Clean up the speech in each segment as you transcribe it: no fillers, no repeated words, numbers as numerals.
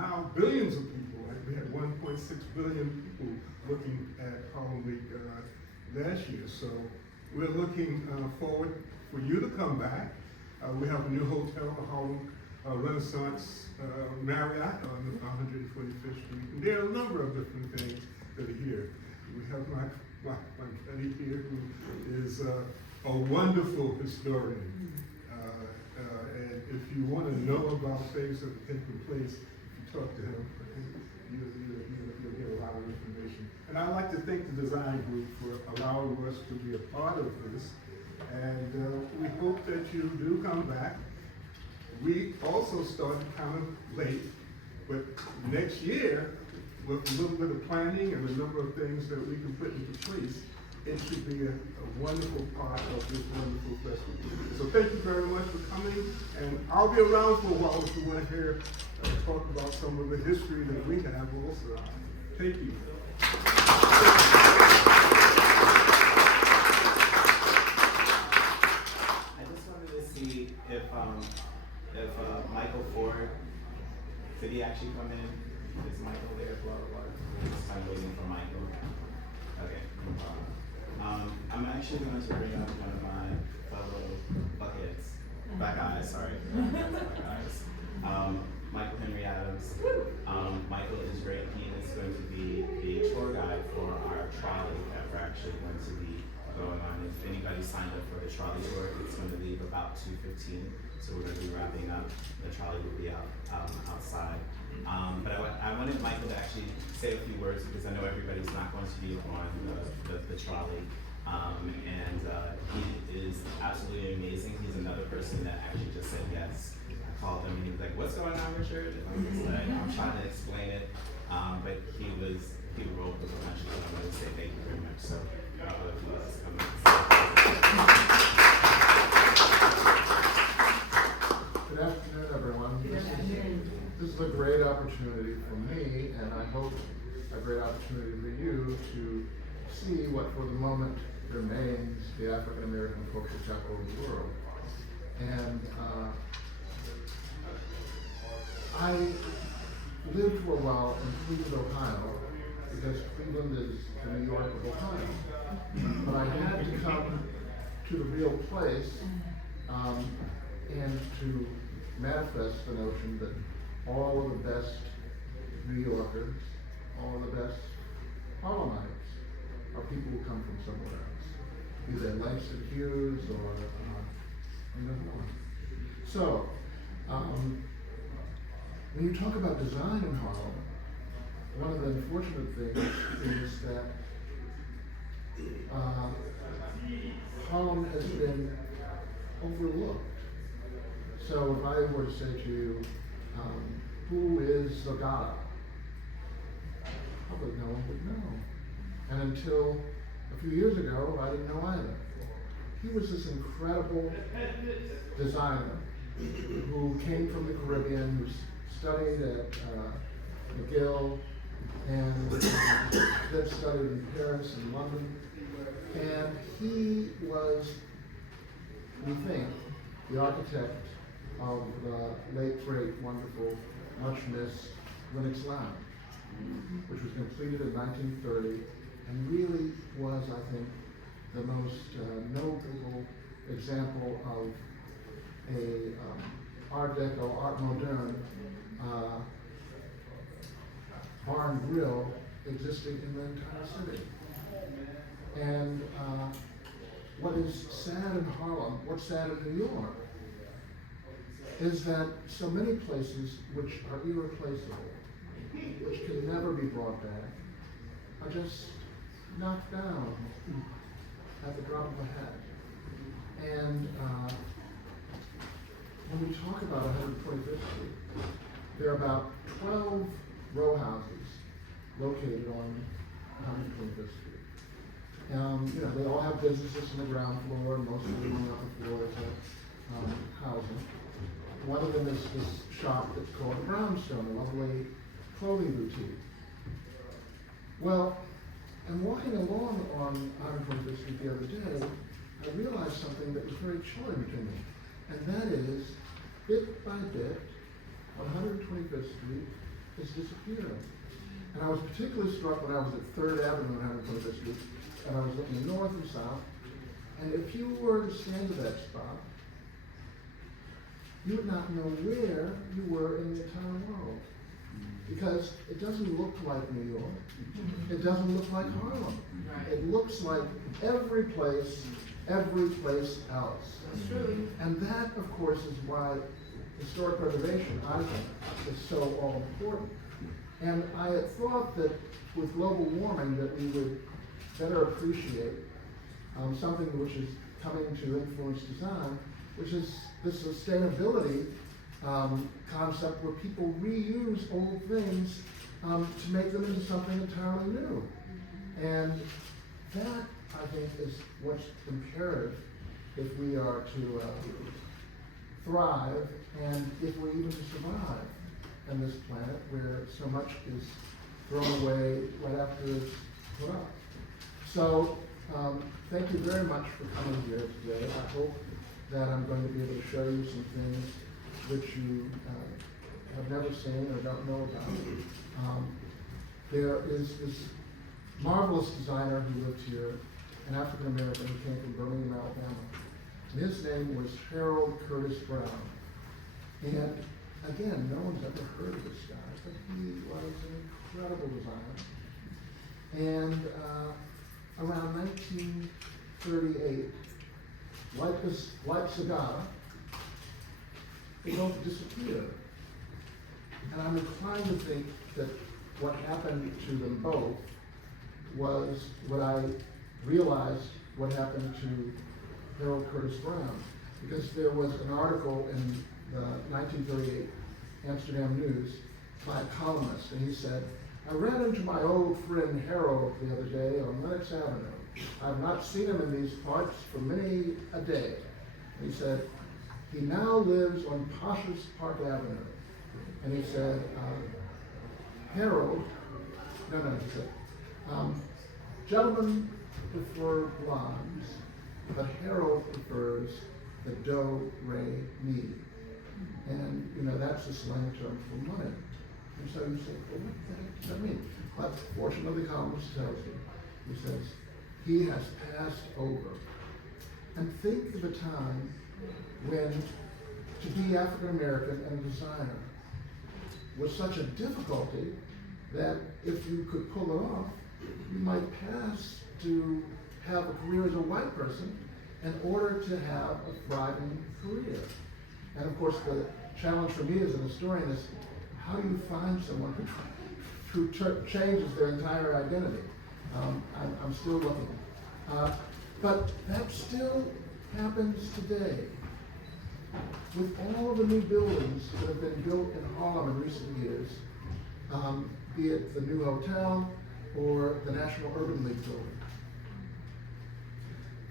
now billions of people. Like we had 1.6 billion people looking at Harlem Week last year. So we're looking forward for you to come back. We have a new hotel, the Harlem Renaissance Marriott on 125th Street. And there are a number of different things that are here. We have my buddy here who is a wonderful historian. And if you want to know about things that are taking place, if you talk to him, you'll get a lot of information. And I'd like to thank the design group for allowing us to be a part of this. And we hope that you do come back. We also started kind of late, but next year, with a little bit of planning and a number of things that we can put into place, it should be a wonderful part of this wonderful festival. So thank you very much for coming, and I'll be around for a while if you want to hear talk about some of the history that we have also. Thank you. I just wanted to see if Michael Ford, did he actually come in? Is Michael there as well? Just kind of waiting for Michael. Okay, no problem. I'm actually going to bring up one of my fellow Buckeyes, sorry. Buckeyes. Michael Henry Adams. Michael is great. He is going to be the tour guide for our trolley that we're actually going to be going on. If anybody signed up for the trolley tour, it's going to leave about 2:15. So we're going to be wrapping up. The trolley will be out outside. But I wanted Michael to actually say a few words because I know everybody's not going to be on the trolley. And he is absolutely amazing. He's another person that actually just said yes. I called him and he was like, "What's going on, Richard?" And I was like, "I'm trying to explain it." But he wrote with a bunch of stuff. I want to say thank you very much. So Michael, if you want to come and say. Good afternoon, everyone. This is a great opportunity for me, and I hope a great opportunity for you to see what for the moment remains the African American cultural capital of the world. And I lived for a while in Cleveland, Ohio, because Cleveland is the New York of Ohio. But I had to come to the real place and to manifest the notion that all of the best New Yorkers, all of the best Harlemites are people who come from somewhere else, either Langston Hughes or another one. So, when you talk about design in Harlem, one of the unfortunate things is that Harlem has been overlooked. So if I were to say to you, who is Zagata? Probably no one would know. And until a few years ago, I didn't know either. He was this incredible designer who came from the Caribbean, who studied at McGill, and then studied in Paris and London. And he was, we think, the architect of the late, great, wonderful, much missed Linux Lounge, which was completed in 1930 and really was, I think, the most notable example of a Art Deco, Art Moderne bar and grill existing in the entire city. And what is sad in Harlem, what's sad in New York, is that so many places which are irreplaceable, which can never be brought back, are just knocked down at the drop of a hat. And when we talk about 125th Street, there are about 12 row houses located on 125th Street. You know, they all have businesses on the ground floor, and most of them on the upper floors are housing. One of them is this shop that's called Brownstone, a lovely clothing boutique. Well, and walking along on 125th Street the other day, I realized something that was very chilling to me. And that is, bit by bit, on 125th Street, is disappearing. And I was particularly struck when I was at 3rd Avenue in Huntington District, and I was looking north and south, and if you were to stand at that spot, you would not know where you were in the entire world. Because it doesn't look like New York. It doesn't look like Harlem. It looks like every place else. That's true. And that, of course, is why historic preservation, I think, is so all important. And I had thought that with global warming that we would better appreciate something which is coming to influence design, which is the sustainability concept where people reuse old things to make them into something entirely new. And that, I think, is what's imperative if we are to thrive and if we're even to survive on this planet where so much is thrown away right after it's put up. So, thank you very much for coming here today. I hope that I'm going to be able to show you some things which you have never seen or don't know about. There is this marvelous designer who lived here, an African American who came from Birmingham, Alabama. And his name was Harold Curtis Brown. And again, no one's ever heard of this guy, but he was an incredible designer. And around 1938, like Sagata, they both disappeared. And I'm inclined to think that what happened to them both was what I realized what happened to Harold Curtis Brown. Because there was an article in the 1938 Amsterdam News by a columnist, and he said, I ran into my old friend Harold the other day on Lenox Avenue. I've not seen him in these parts for many a day. And he said, he now lives on Pasha's Park Avenue. And he said, Harold, he said, gentlemen prefer blondes, but Harold prefers the do-re-mi. And, you know, that's the slang term for money. And so you say, well, what the heck does that mean? But fortunately, the columnist tells you, he says, he has passed over. And think of a time when to be African American and a designer was such a difficulty that if you could pull it off, you might pass to have a career as a white person in order to have a thriving career. And of course, the challenge for me as an historian is how do you find someone who changes their entire identity? I'm still looking. But that still happens today. With all of the new buildings that have been built in Harlem in recent years, be it the new hotel or the National Urban League building,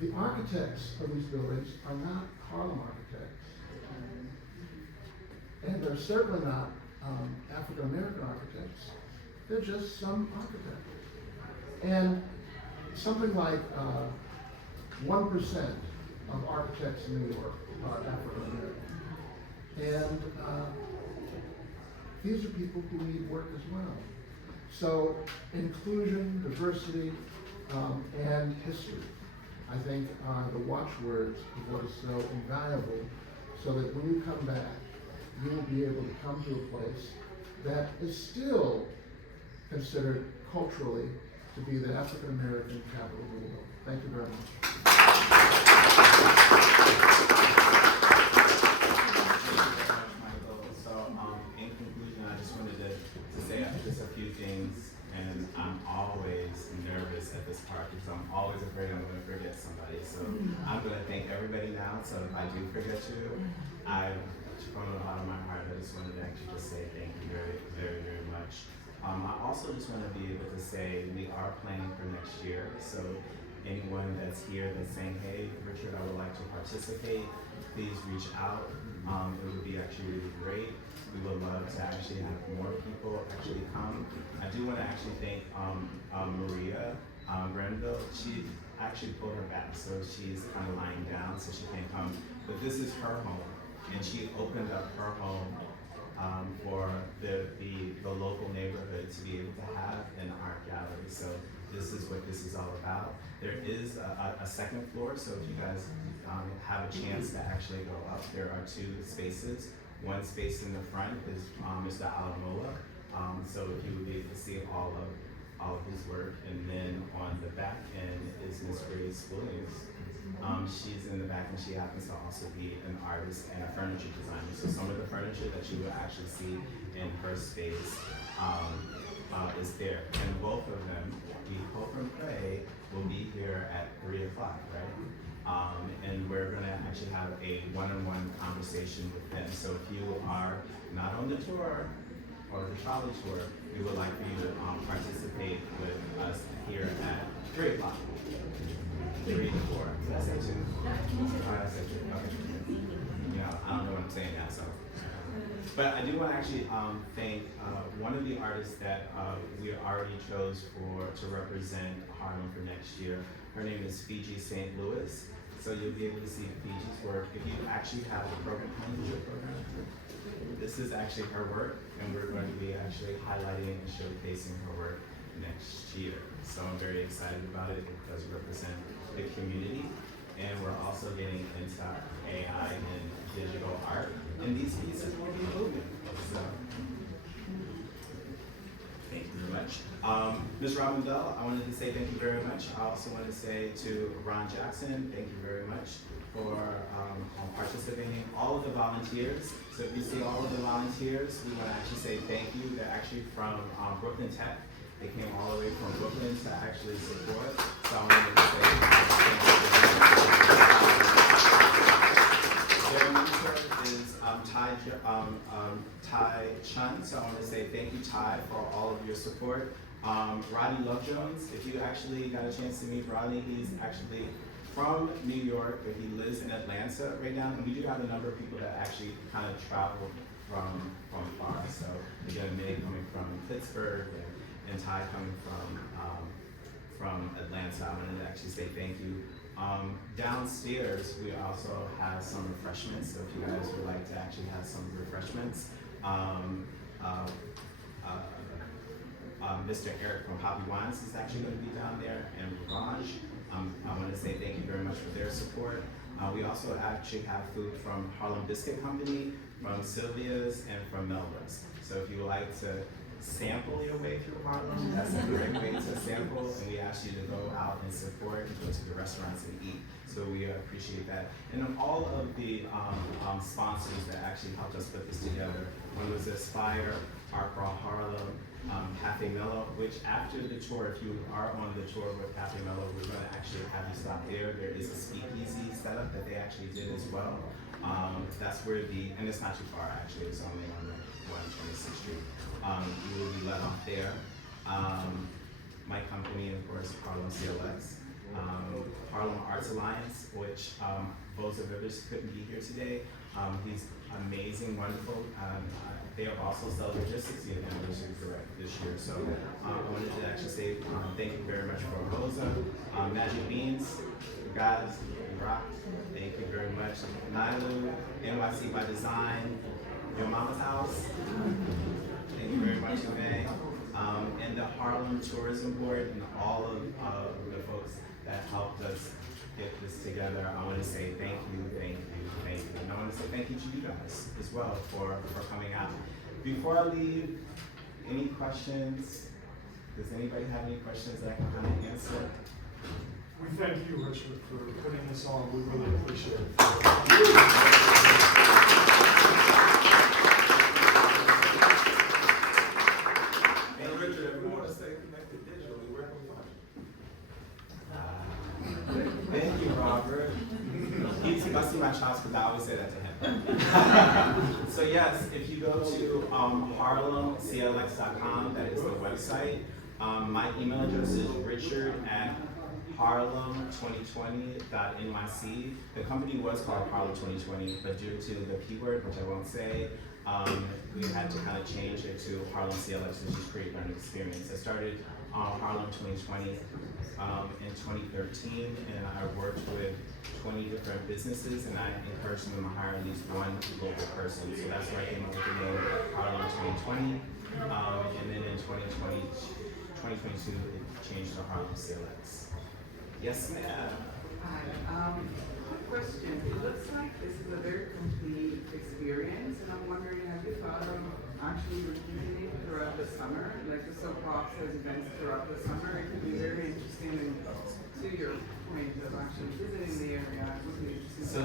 the architects of these buildings are not Harlem architects. And they're certainly not African American architects. They're just some architects. And something like 1% of architects in New York are African American. And these are people who need work as well. So inclusion, diversity, and history, I think, are the watchwords of what is so invaluable, so that when you come back, you'll be able to come to a place that is still considered culturally to be the African American capital of the world. Thank you very much. So, in conclusion, I just wanted to say just a few things, and I'm always nervous at this part because I'm always afraid I'm going to forget somebody. So I'm going to thank everybody now. So if I do forget you, from the bottom of my heart, I just wanted to actually just say thank you very, very, very much. I also just want to be able to say we are planning for next year. So anyone that's here that's saying, hey, Richard, I would like to participate, please reach out. It would be actually really great. We would love to actually have more people actually come. I do want to actually thank Maria Grenville. She actually pulled her back, so she's kind of lying down, so she can't come. But this is her home, and she opened up her home for the local So this is what this is all about. There is a second floor, so if you guys have a chance to actually go up, there are 2 spaces. One space in the front is Mr. Alamola, so if you would be able to see all of his work, and then on the back end is Miss Grace Williams. She's in the back, and she happens to also be an artist and a furniture designer. So some of the furniture that you will actually see in her space is there. And both of them, we hope and pray, will be here at 3 o'clock, right? And we're gonna actually have a one-on-one conversation with them. So if you are not on the tour or the trolley tour, we would like for you to participate with us here at 3 o'clock. 3 to 4. Did I say 2? I said 2. Okay. You know, I don't know what I'm saying now, so. But I do want to actually thank one of the artists that we already chose to represent Harlem for next year. Her name is Fiji St. Louis. So you'll be able to see Fiji's work. If you actually have the program, this is actually her work, and we're going to be actually highlighting and showcasing her work next year. So I'm very excited about it. It does represent the community, and we're also getting into AI and digital art, and these pieces will be moving. So thank you very much. Ms. Robin Bell, I wanted to say thank you very much. I also want to say to Ron Jackson, thank you very much for participating. All of the volunteers, so if you see all of the volunteers, we want to actually say thank you. They're actually from Brooklyn Tech. They came all the way from Brooklyn to actually support. So I wanted to say thank you. Their mentor is Ty Chun. So I want to say thank you, Ty, for all of your support. Rodney Lovejones, if you actually got a chance to meet Rodney, he's actually from New York, but he lives in Atlanta right now. And we do have a number of people that actually kind of travel from far. So again, May coming from Pittsburgh, and Ty coming from Atlanta. I wanted to actually say thank you. Downstairs, we also have some refreshments. So if you guys would like to actually have some refreshments, Mr. Eric from Poppy Wines is actually going to be down there, and Raj. I want to say thank you very much for their support. We also actually have food from Harlem Biscuit Company, from Sylvia's, and from Melba's. So if you would like to sample your way through Harlem, that's a great way to sample, and we ask you to go out and support and go to the restaurants and eat. So we appreciate that. And then all of the sponsors that actually helped us put this together. One was Aspire, Art for Harlem, Cafe Mello, which after the tour, if you are on the tour with Cafe Mello, we're going to actually have you stop there. There is a speakeasy setup that they actually did as well. That's where and it's not too far actually, it's only on 126th Street. You will be let off there. My company, of course, Harlem CLX. Harlem Arts Alliance, which Boza Rivers couldn't be here today. He's amazing, wonderful. They have also celebrated their 60th anniversary this year. So I wanted to actually say thank you very much for Boza. Magic Beans, you guys, you rock. Thank you very much. Nylu, NYCxDesign, Your Mama's House. Thank you very much, May. And the Harlem Tourism Board and all of the folks that helped us get this together. I want to say thank you, thank you, thank you. And I want to say thank you to you guys as well for coming out. Before I leave, any questions? Does anybody have any questions that I can kind of answer? We thank you, Richard, for putting this on. We really appreciate it. Thank you, Robert. He's busting my chops because I always say that to him. So yes, if you go to harlemclx.com, that is the website. My email address is richard@harlem2020.nyc. The company was called Harlem 2020, but due to the keyword, which I won't say, we had to kind of change it to Harlem CLX, which is Create Learning Experience. I started Harlem 2020 in 2013, and I worked with 20 different businesses, and I encouraged them to hire at least one local person. So that's where I came up with the name Harlem 2020. And then in 2020, 2022, it changed to Harlem CLX. Yes, ma'am. Hi, quick question. It looks like this is a very complete experience, and I'm wondering, have you thought of actually repeating it throughout the summer? Like the soap boxes events throughout the summer? It could be very interesting, and to your point of actually visiting the area, it would be interesting. So